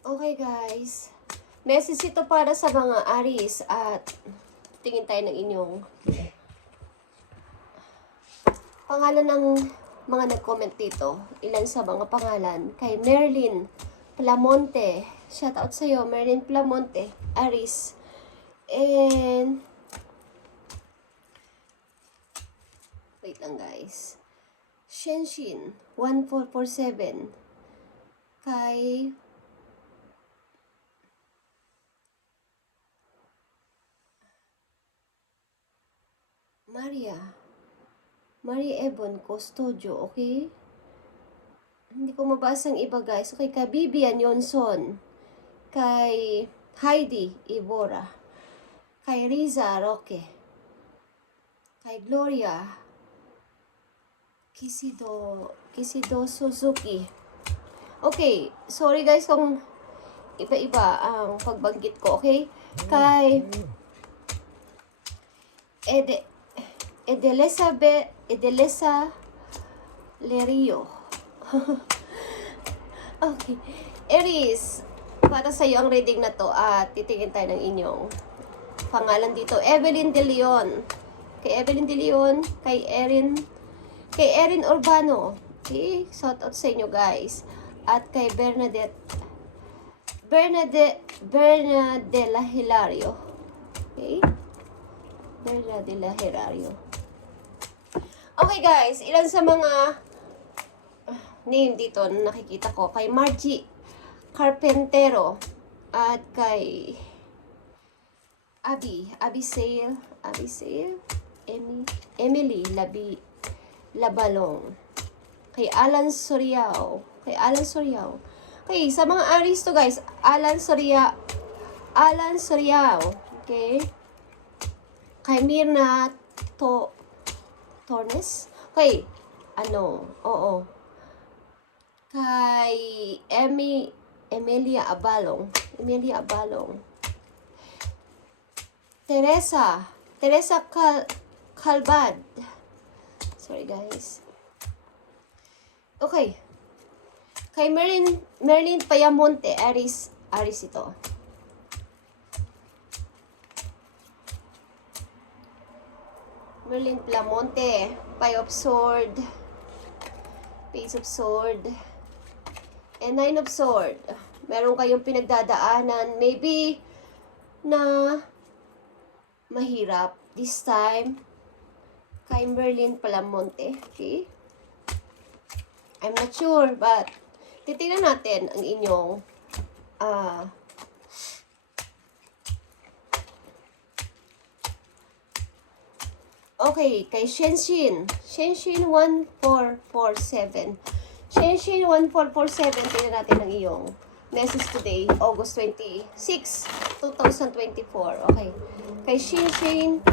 Okay guys, message ito para sa mga Aries at tingin tayo ng inyong pangalan ng mga nag-comment dito. Ilan sa mga pangalan? Kay Merlin Plamonte. Shout out sa'yo, Merlin Plamonte, Aries. And wait lang guys. Shenshin 1447. Kay Maria Ebon Custodio, okay? Hindi ko mabasa ang iba guys. Okay, kay Bibian Yonson. Kay Heidi Ibora. Kay Riza Roque. Kay Gloria Kisido Suzuki. Okay, sorry guys kung iba-iba ang pagbanggit ko, okay? Kay Edelesa Lerio. Okay. Aries, para sa iyo ang reading na to at titingin tayo ng inyong pangalan dito. Evelyn De Leon. Kay Evelyn De Leon, kay Erin Urbano. Okay, shout out sa inyo guys. At kay Bernadela Hilario. Okay? Bernadela Hilario. Okay guys, ilan sa mga name dito na nakikita ko. Kay Margie Carpentero at kay Emily Labalong. Kay Alan Soriao. Okay, sa mga Aries to guys, Alan Soriao. Okay? Kay Mirna Tornes. Okay, oo. Kay Emilia Abalong. Teresa Calvad. Sorry guys. Okay. Kay Merlin Payamonte, Aries ito. Merlin Plamonte, Page of Sword, and Nine of Sword. Meron kayong pinagdadaanan, maybe na mahirap this time. Kay Merlin Plamonte, okay? I'm not sure, but titingnan natin ang inyong okay, kay Shenshin 1447. Shenshin 1447, tingnan natin ang iyong message today, August 26, 2024. Okay. Kay Shenshin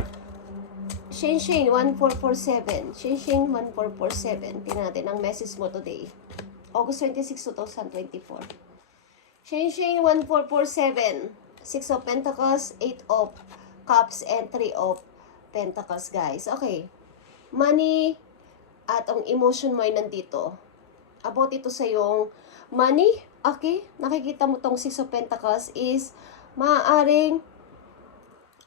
1447. Shenshin 1447. Tingnan natin ang message mo today, August 26, 2024. Shenshin 1447. 6 of Pentacles, 8 of Cups, and 3 of Pentacles, guys. Okay. Money at ang emotion mo ay nandito. About ito sa yung money. Okay. Nakikita mo tong 6 of Pentacles is maaaring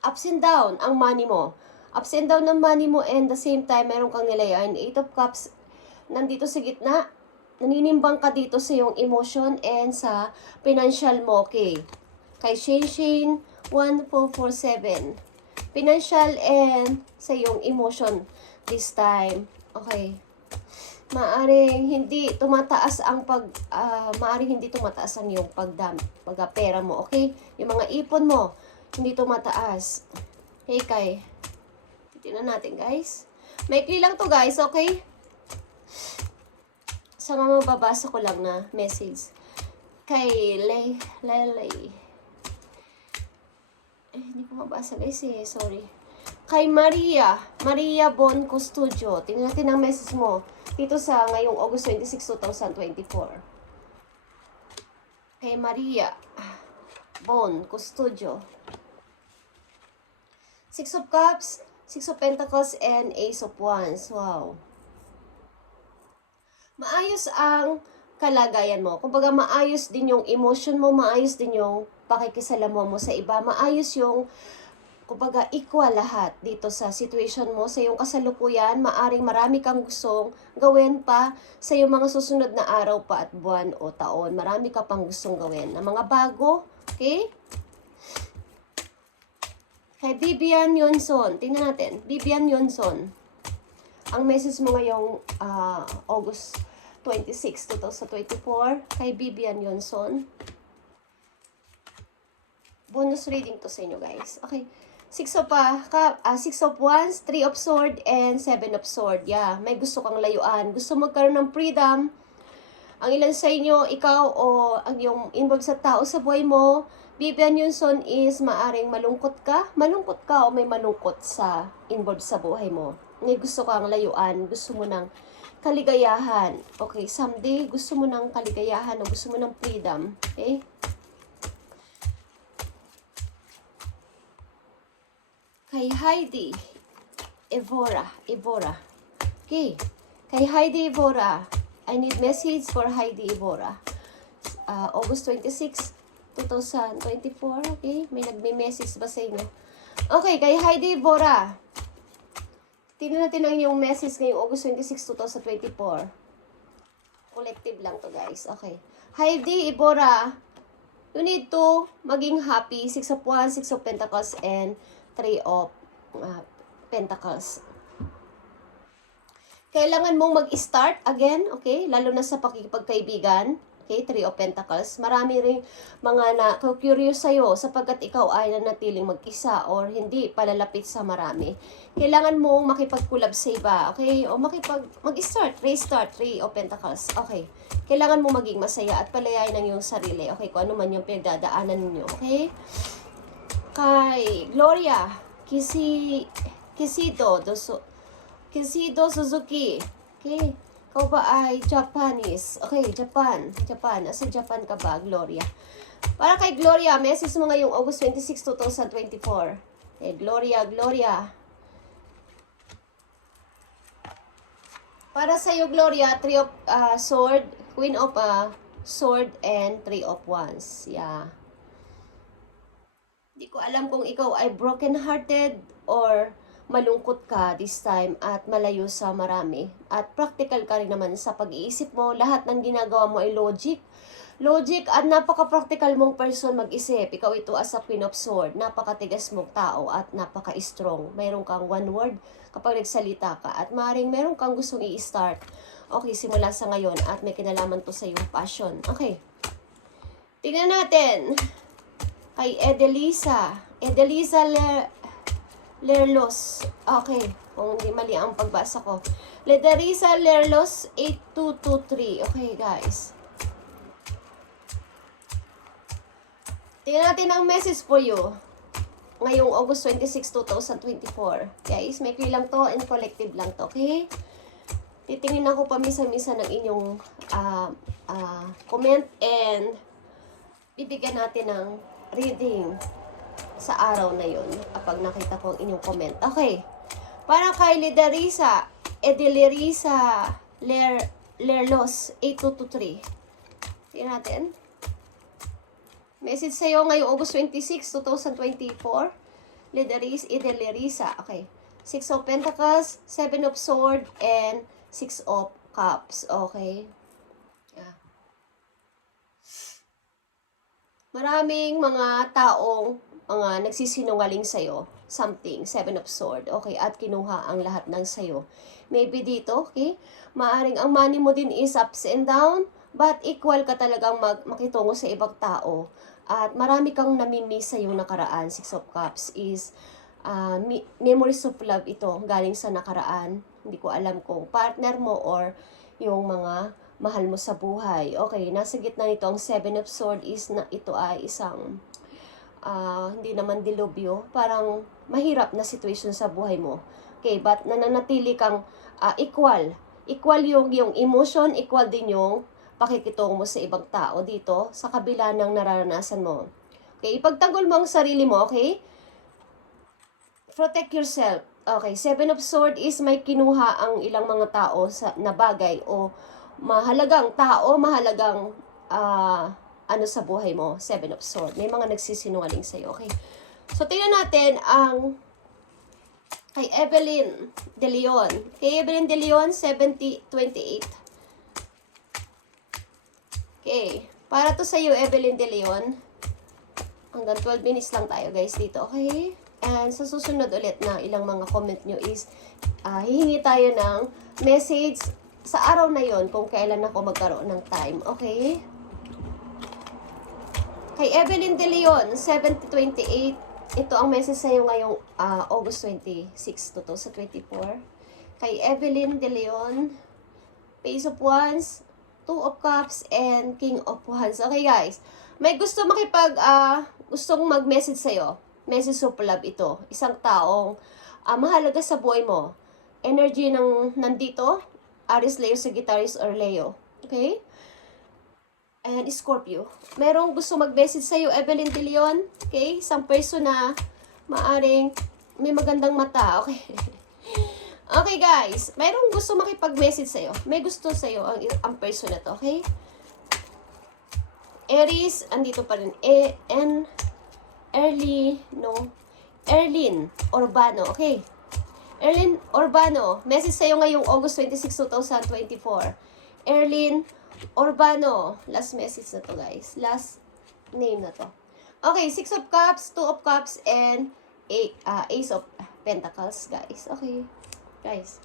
ups and down ang money mo. Ups and down ng money mo, and the same time meron kang nilayan. 8 of Cups nandito sa gitna. Naninimbang ka dito sa yung emotion and sa financial mo. Okay. Kay Shenshin 1447. Financial and sa yung emotion this time. Okay. Maaring hindi tumataas ang ang yung pagpera mo, okay? Yung mga ipon mo, hindi tumataas. Okay, kay titingnan natin, guys. Maikli lang to, guys, okay? Sa mga mababasa ko lang na message. Kay Lele. Hindi ko mabasa guys sorry. Kay Maria Bon Custodio. Tingnan natin ang message mo dito sa ngayong August 26, 2024. Kay Maria Bon Custodio. 6 of Cups, 6 of Pentacles, and Ace of Wands. Wow. Maayos ang kalagayan mo. Kumbaga, maayos din yung emotion mo, maayos din yung pakikisalamuha mo sa iba, maayos yung, kumbaga, equal lahat dito sa situation mo, sa iyong kasalukuyan, maaring marami kang gustong gawin pa sa iyong mga susunod na araw pa at buwan o taon. Marami ka pang gustong gawin na mga bago, okay? Kay Bibian Yonson, tingnan natin, Bibian Yonson. Ang message mo ngayong August 26, 2024, kay Bibian Yonson. Bonus reading to sa inyo, guys. Okay. Six of Wands, 3 of Sword, and 7 of Sword. Yeah, may gusto kang layuan. Gusto magkaroon ng freedom. Ang ilan sa inyo, ikaw o ang yung involved sa tao sa buhay mo, Bibian Yonson is maaring malungkot ka o may malungkot sa involved sa buhay mo. May gusto kang layuan, gusto mo ng kaligayahan. Okay, someday gusto mo ng kaligayahan o gusto mo ng freedom. Okay? Kay Heidi Evora. Okay. Kay Heidi Evora. I need message for Heidi Evora. August 26, 2024. Okay. May nagme-message ba sa inyo? Okay. Kay Heidi Evora. Tingnan natin ang inyong message ngayong August 26, 2024. Collective lang to, guys. Okay. Heidi Evora. You need to maging happy. 6 of Wands, 6 of Pentacles, and 3 of Pentacles. Kailangan mong mag-start again, okay? Lalo na sa pakikipagkaibigan. Okay, 3 of Pentacles. Marami ring mga na-curious sa'yo sapagkat ikaw ay nanatiling mag-isa or hindi palalapit sa marami. Kailangan mong makipag-collab sa iba, okay? O mag-start, restart, 3 of Pentacles. Okay. Kailangan mong maging masaya at palayain ang iyong sarili. Okay, kung ano man yung pinagdadaanan ninyo, okay? Kay Gloria Kisido Suzuki. Okay. Ikaw ba ay Japanese? Okay, Japan. Nasa Japan ka ba, Gloria? Para kay Gloria, message mo ngayong August 26, 2024. Okay, Gloria. Para sa iyo, Gloria, 3 of Sword, Queen of Sword, and 3 of Wands. Yeah. Hindi ko alam kung ikaw ay broken-hearted or malungkot ka this time at malayo sa marami. At practical ka rin naman sa pag-iisip mo. Lahat ng ginagawa mo ay logic. Logic at napaka-practical mong person mag-isip. Ikaw ito as a Queen of Sword. Napakatigas mong tao at napaka-strong. Mayroon kang one word kapag nagsalita ka. At maaaring mayroon kang gustong i-start. Okay, simula sa ngayon at may kinalaman to sa iyong passion. Okay. Tingnan natin. Kay Edelisa Lerlos. Okay, kung hindi mali ang pagbasa ko. Edelisa Lerlos 8223. Okay, guys. Tingnan natin ang message for you. Ngayong August 26, 2024. Guys, may lang to and collective lang to. Okay? Titingin ako pamisa-misa ng inyong comment and bibigyan natin ng reading sa araw na yun kapag nakita ko ang inyong comment. Okay. Para kay Edelisa Lerlos 8223. Tingnan natin. Message sa'yo ngayong August 26, 2024. Edelisa. Okay. 6 of Pentacles, 7 of Sword, and 6 of Cups. Okay. Yeah. Maraming mga taong nagsisinungaling sa'yo. Something. 7 of Sword. Okay. At kinuha ang lahat ng sa'yo. Maybe dito, okay? Maaring ang money mo din is ups and down. But equal ka talagang makitungo sa ibang tao. At marami kang namimiss sa iyong nakaraan. 6 of Cups is memories of love ito. Galing sa nakaraan. Hindi ko alam kung partner mo or yung mga mahal mo sa buhay. Okay, nasa gitna nito ang 7 of Swords is na ito ay isang hindi naman dilubyo. Parang mahirap na situation sa buhay mo. Okay, but nananatili kang equal. Equal yung emotion, equal din yung pakikitungo mo sa ibang tao dito sa kabila ng nararanasan mo. Okay, ipagtanggol mo ang sarili mo, okay? Protect yourself. Okay, 7 of Swords is may kinuha ang ilang mga tao na bagay o mahalagang tao, mahalagang ano sa buhay mo. 7 of Swords. May mga nagsisinungaling sa'yo, okay? So, tingnan natin ang kay Evelyn De Leon. Kay Evelyn De Leon, 7028. Okay. Para to sa'yo, Evelyn De Leon. Hanggang 12 minutes lang tayo, guys, dito, okay? And sa susunod ulit na ilang mga comment nyo is, hihingi tayo ng message sa araw na yon kung kailan ako magkaroon ng time, okay? Kay Evelyn De Leon, 7028. Ito ang message sa'yo ngayong August 26, 2024. Kay Evelyn De Leon, Page of Wands, Two of Cups, and King of Wands. Okay, guys. May gusto gustong mag-message sa'yo. Message of love ito. Isang taong mahalaga sa buhay mo. Energy ng nandito, Aries, Leo, Sagittarius, or Leo. Okay? And Scorpio. Merong gusto mag-message sa'yo, Evelyn De Leon. Okay? Isang person na maaring may magandang mata. Okay? Okay, guys. Merong gusto makipag-message sa'yo. May gusto sa'yo ang person na to. Okay? Aries, andito pa rin. Erlyn Urbano. Okay? Erlyn Urbano. Message sa'yo ngayong August 26, 2024. Erlyn Urbano. Last message na to, guys. Last name na to. Okay, 6 of Cups, 2 of Cups, and Ace of Pentacles, guys. Okay, guys.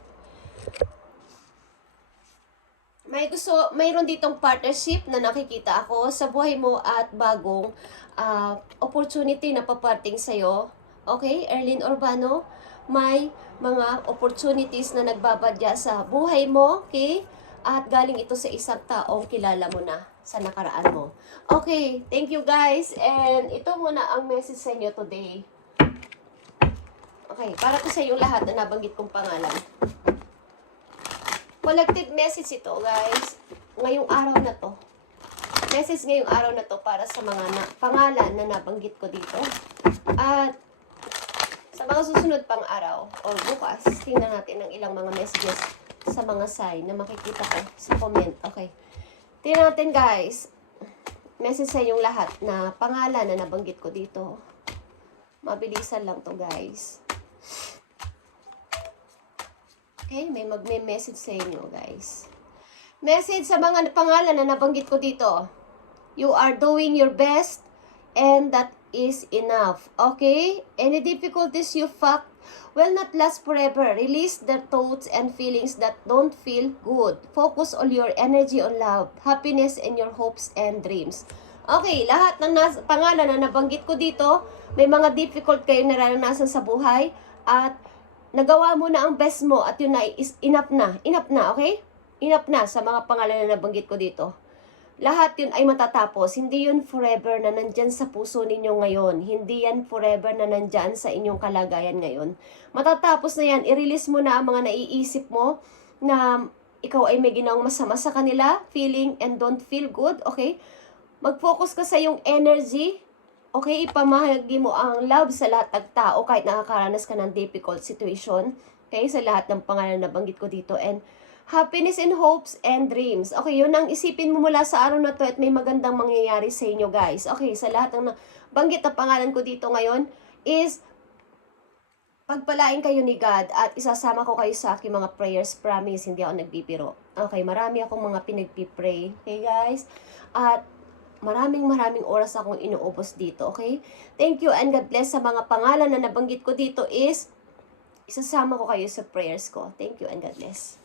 Mayroon ditong partnership na nakikita ako sa buhay mo at bagong opportunity na paparting sa'yo. Okay, Erlyn Urbano, may mga opportunities na nagbabadya sa buhay mo, okay? At galing ito sa isang taong kilala mo na sa nakaraan mo. Okay, thank you guys. And ito muna ang message sa inyo today. Okay, para ko sa yung lahat na nabanggit kong pangalan. Collected message ito, guys. Ngayong araw na to. Message ngayong araw na to para sa mga pangalan na nabanggit ko dito. At sa mga susunod pang araw o bukas, tingnan natin ang ilang mga messages sa mga sign na makikita ko sa comment. Okay. Tingnan natin, guys. Message sa inyong lahat na pangalan na nabanggit ko dito. Mabilisan lang to, guys. Okay, may magme-message sa inyo, guys. Message sa mga pangalan na nabanggit ko dito. You are doing your best and that is enough. Okay? Any difficulties you face will not last forever. Release the thoughts and feelings that don't feel good. Focus all your energy on love, happiness, and your hopes and dreams. Okay, lahat ng pangalan na nabanggit ko dito, may mga difficult kayong naranasan sa buhay at nagawa mo na ang best mo at yun na is enough na. Enough na, okay? Enough na sa mga pangalan na nabanggit ko dito. Lahat yun ay matatapos. Hindi yun forever na nandyan sa puso ninyo ngayon. Hindi yan forever na nandyan sa inyong kalagayan ngayon. Matatapos na yan. I-release mo na ang mga naiisip mo na ikaw ay may ginawang masama sa kanila, feeling and don't feel good, okay? Mag-focus ka sa yung energy. Okay, ipamahagi mo ang love sa lahat ng tao kahit nakakaranas ka ng difficult situation. Okay, sa lahat ng pangalan na banggit ko dito. And happiness and hopes and dreams. Okay, yun ang isipin mo mula sa araw na to at may magandang mangyayari sa inyo, guys. Okay, sa lahat ng banggit na pangalan ko dito ngayon is pagpalain kayo ni God at isasama ko kayo sa aking mga prayers. Promise, hindi ako nagbibiro. Okay, marami akong mga pinagpipray. Okay, guys? At maraming oras akong inuubos dito, okay? Thank you and God bless sa mga pangalan na nabanggit ko dito is isasama ko kayo sa prayers ko. Thank you and God bless.